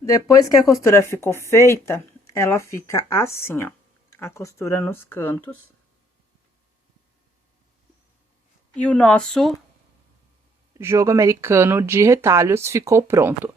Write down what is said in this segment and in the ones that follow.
Depois que a costura ficou feita, ela fica assim, ó, a costura nos cantos. E o nosso jogo americano de retalhos ficou pronto.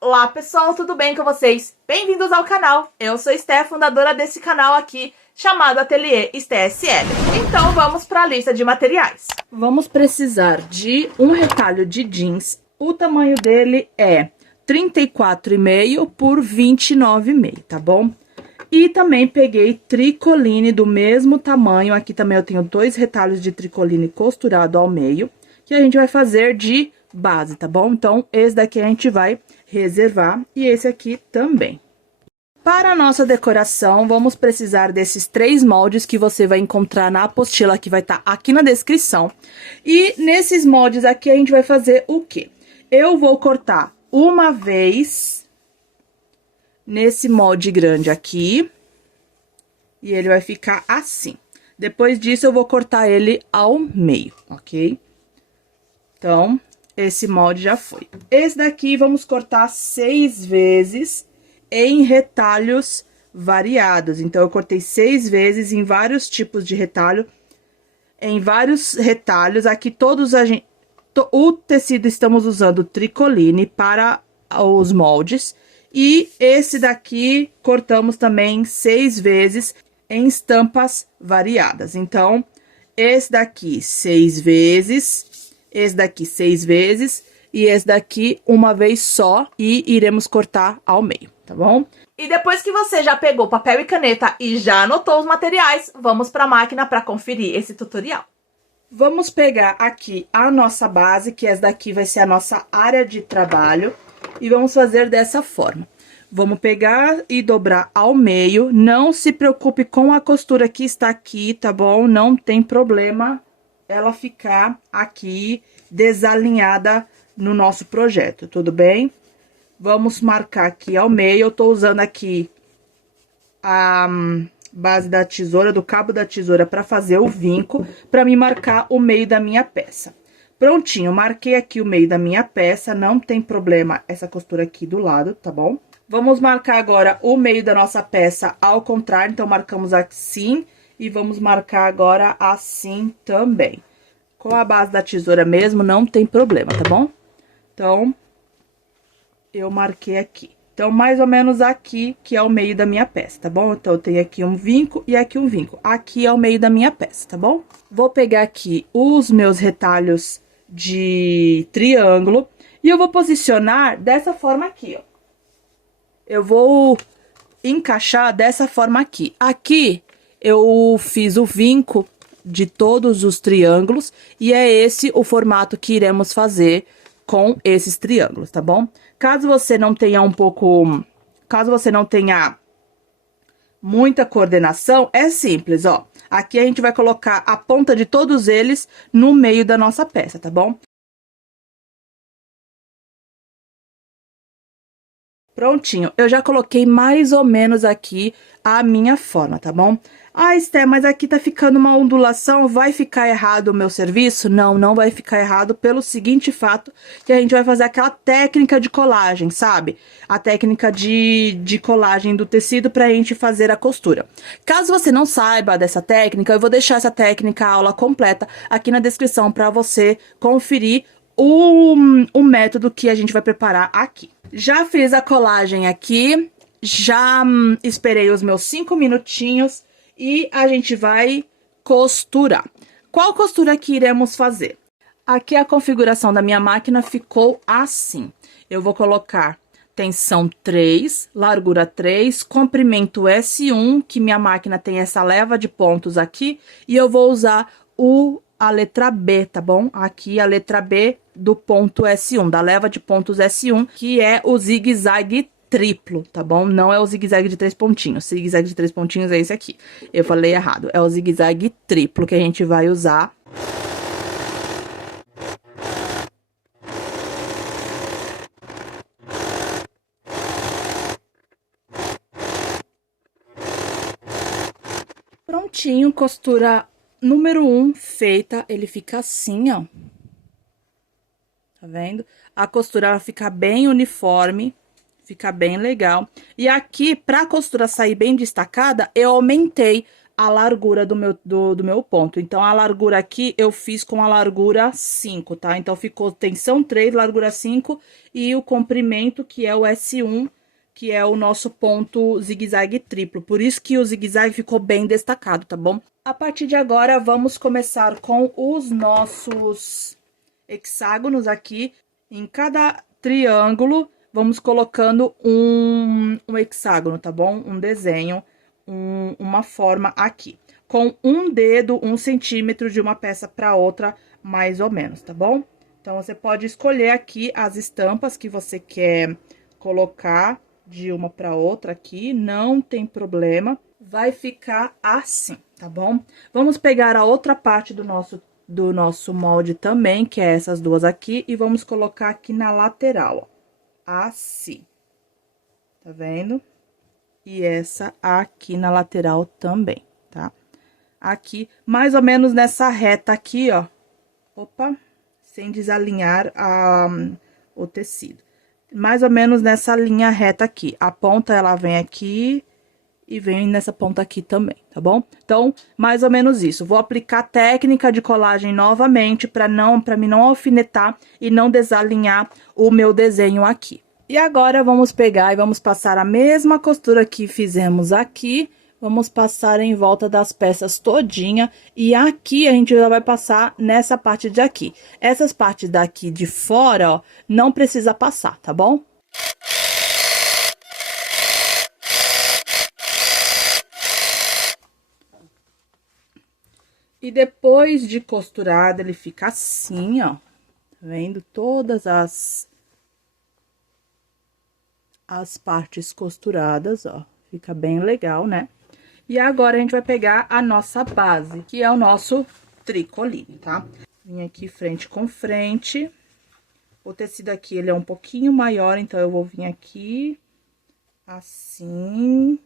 Olá pessoal, tudo bem com vocês? Bem-vindos ao canal, eu sou Esté, fundadora desse canal aqui, chamado Ateliê SL. Então vamos para a lista de materiais. Vamos precisar de um retalho de jeans, o tamanho dele é 34,5 por 29,5, tá bom? E também peguei tricoline do mesmo tamanho, aqui também eu tenho 2 retalhos de tricoline costurado ao meio, que a gente vai fazer de base, tá bom? Então, esse daqui a gente vai reservar e esse aqui também. Para a nossa decoração, vamos precisar desses 3 moldes que você vai encontrar na apostila, que vai estar aqui na descrição. E nesses moldes aqui a gente vai fazer o quê? Eu vou cortar uma vez nesse molde grande aqui, e ele vai ficar assim. Depois disso, eu vou cortar ele ao meio, ok? Então, esse molde já foi. Esse daqui, vamos cortar 6 vezes em retalhos variados. Então, eu cortei 6 vezes em vários tipos de retalho, em vários retalhos. Aqui, todos o tecido estamos usando tricoline para os moldes. E esse daqui, cortamos também 6 vezes em estampas variadas. Então, esse daqui 6 vezes, esse daqui 6 vezes e esse daqui uma vez só e iremos cortar ao meio, tá bom? E depois que você já pegou papel e caneta e já anotou os materiais, vamos para a máquina para conferir esse tutorial. Vamos pegar aqui a nossa base, que essa daqui vai ser a nossa área de trabalho, e vamos fazer dessa forma. Vamos pegar e dobrar ao meio, não se preocupe com a costura que está aqui, tá bom? Não tem problema ela ficar aqui desalinhada no nosso projeto, tudo bem? Vamos marcar aqui ao meio, eu tô usando aqui a base da tesoura, do cabo da tesoura para fazer o vinco, para me marcar o meio da minha peça. Prontinho, marquei aqui o meio da minha peça, não tem problema essa costura aqui do lado, tá bom? Vamos marcar agora o meio da nossa peça ao contrário, então, marcamos assim e vamos marcar agora assim também. Com a base da tesoura mesmo, não tem problema, tá bom? Então, eu marquei aqui. Então, mais ou menos aqui, que é o meio da minha peça, tá bom? Então, eu tenho aqui um vinco e aqui um vinco. Aqui é o meio da minha peça, tá bom? Vou pegar aqui os meus retalhos de triângulo e eu vou posicionar dessa forma aqui, ó. Eu vou encaixar dessa forma aqui. Aqui, eu fiz o vinco de todos os triângulos e é esse o formato que iremos fazer com esses triângulos, tá bom? Caso você não tenha caso você não tenha muita coordenação, é simples, ó. Aqui a gente vai colocar a ponta de todos eles no meio da nossa peça, tá bom? Prontinho, eu já coloquei mais ou menos aqui a minha forma, tá bom? Ah, Esté, mas aqui tá ficando uma ondulação, vai ficar errado o meu serviço? Não, não vai ficar errado pelo seguinte fato, que a gente vai fazer aquela técnica de colagem, sabe? A técnica de colagem do tecido pra gente fazer a costura. Caso você não saiba dessa técnica, eu vou deixar essa técnica, a aula completa, aqui na descrição pra você conferir o método que a gente vai preparar aqui. Já fiz a colagem aqui, já esperei os meus 5 minutinhos e a gente vai costurar. Qual costura que iremos fazer? Aqui a configuração da minha máquina ficou assim. Eu vou colocar tensão 3, largura 3, comprimento S1, que minha máquina tem essa leva de pontos aqui, e eu vou usar a letra B, tá bom? Aqui a letra B do ponto S1, da leva de pontos S1, que é o zigue-zague triplo, tá bom? Não é o zigue-zague de 3 pontinhos. Zigue-zague de 3 pontinhos é esse aqui. Eu falei errado. É o zigue-zague triplo que a gente vai usar. Prontinho, costura número 1 feita, ele fica assim, ó. Tá vendo? A costura ela fica bem uniforme, fica bem legal. E aqui, pra costura sair bem destacada, eu aumentei a largura do meu ponto. Então, a largura aqui eu fiz com a largura 5, tá? Então, ficou tensão 3, largura 5 e o comprimento, que é o S1, que é o nosso ponto zigue-zague triplo. Por isso que o zigue-zague ficou bem destacado, tá bom? A partir de agora, vamos começar com os nossos hexágonos aqui. Em cada triângulo, vamos colocando um hexágono, tá bom? Um desenho, uma forma aqui. Com um dedo, 1 centímetro de uma peça para outra, mais ou menos, tá bom? Então, você pode escolher aqui as estampas que você quer colocar de uma para outra aqui, não tem problema. Vai ficar assim, tá bom? Vamos pegar a outra parte do nosso molde também, que é essas duas aqui, e vamos colocar aqui na lateral, ó, assim, tá vendo? E essa aqui na lateral também, tá? Aqui, mais ou menos nessa reta aqui, ó, opa, sem desalinhar o tecido. Mais ou menos nessa linha reta aqui, a ponta ela vem aqui e vem nessa ponta aqui também, tá bom? Então, mais ou menos isso. Vou aplicar a técnica de colagem novamente para mim não alfinetar e não desalinhar o meu desenho aqui. E agora, vamos pegar e vamos passar a mesma costura que fizemos aqui. Vamos passar em volta das peças todinha. E aqui, a gente já vai passar nessa parte de aqui. Essas partes daqui de fora, ó, não precisa passar, tá bom? E depois de costurado, ele fica assim, ó. Tá vendo? Todas as partes costuradas, ó. Fica bem legal, né? E agora, a gente vai pegar a nossa base, que é o nosso tricoline, tá? Vim aqui frente com frente. O tecido aqui, ele é um pouquinho maior, então, eu vou vir aqui, assim,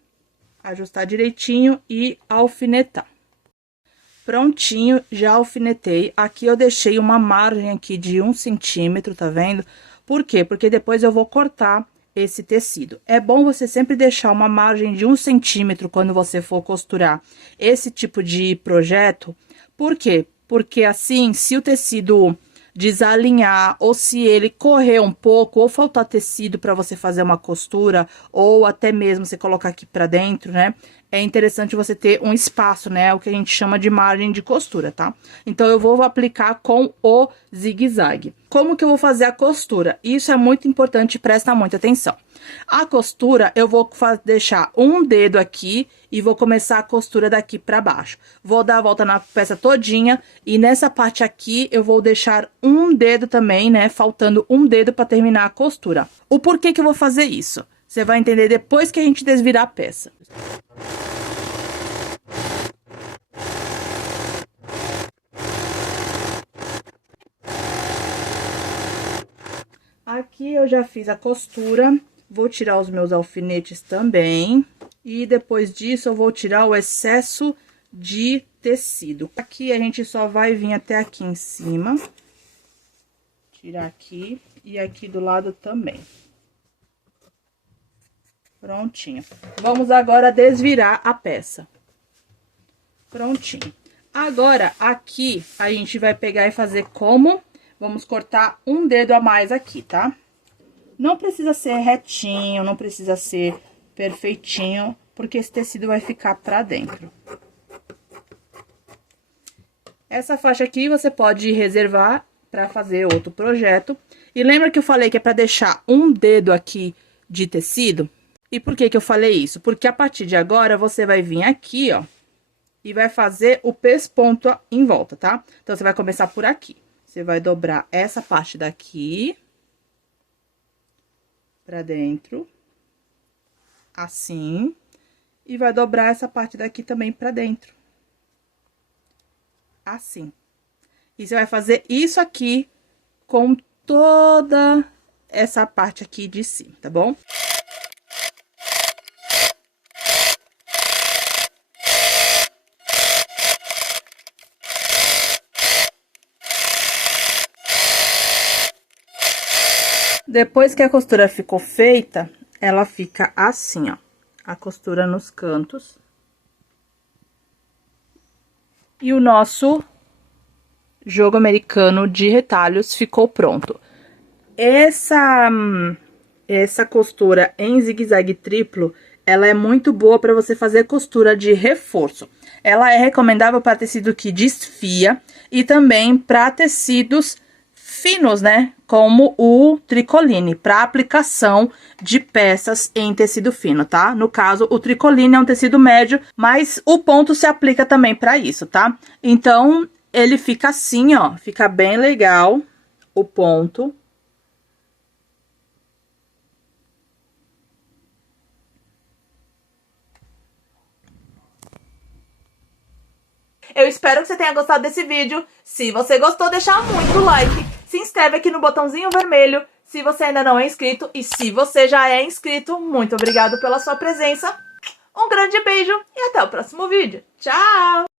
ajustar direitinho e alfinetar. Prontinho, já alfinetei. Aqui eu deixei uma margem aqui de 1 centímetro, tá vendo? Por quê? Porque depois eu vou cortar esse tecido. É bom você sempre deixar uma margem de 1 centímetro quando você for costurar esse tipo de projeto. Por quê? Porque assim, se o tecido desalinhar, ou se ele correr um pouco, ou faltar tecido para você fazer uma costura, ou até mesmo você colocar aqui pra dentro, né? É interessante você ter um espaço, né? O que a gente chama de margem de costura, tá? Então, eu vou aplicar com o zigue-zague. Como que eu vou fazer a costura? Isso é muito importante, presta muita atenção. A costura, eu vou deixar um dedo aqui e vou começar a costura daqui pra baixo. Vou dar a volta na peça todinha e nessa parte aqui eu vou deixar um dedo também, né? Faltando um dedo pra terminar a costura. O porquê que eu vou fazer isso? Você vai entender depois que a gente desvirar a peça. Aqui eu já fiz a costura, vou tirar os meus alfinetes também. E depois disso eu vou tirar o excesso de tecido. Aqui a gente só vai vir até aqui em cima. Tirar aqui e aqui do lado também. Prontinho. Vamos agora desvirar a peça. Prontinho. Agora, aqui, a gente vai pegar e fazer como? Vamos cortar um dedo a mais aqui, tá? Não precisa ser retinho, não precisa ser perfeitinho, porque esse tecido vai ficar pra dentro. Essa faixa aqui, você pode reservar pra fazer outro projeto. E lembra que eu falei que é pra deixar um dedo aqui de tecido? E por que que eu falei isso? Porque a partir de agora, você vai vir aqui, ó, e vai fazer o pesponto em volta, tá? Então, você vai começar por aqui. Você vai dobrar essa parte daqui pra dentro, assim, e vai dobrar essa parte daqui também pra dentro, assim. E você vai fazer isso aqui com toda essa parte aqui de cima, tá bom? Depois que a costura ficou feita, ela fica assim, ó. A costura nos cantos. E o nosso jogo americano de retalhos ficou pronto. Essa costura em zigue-zague triplo, ela é muito boa para você fazer costura de reforço. Ela é recomendável para tecido que desfia e também para tecidos finos, né? Como o tricoline, para aplicação de peças em tecido fino, tá? No caso, o tricoline é um tecido médio, mas o ponto se aplica também para isso, tá? Então, ele fica assim, ó, fica bem legal o ponto. Eu espero que você tenha gostado desse vídeo. Se você gostou, deixa muito like. Se inscreve aqui no botãozinho vermelho se você ainda não é inscrito. E se você já é inscrito, muito obrigado pela sua presença. Um grande beijo e até o próximo vídeo. Tchau!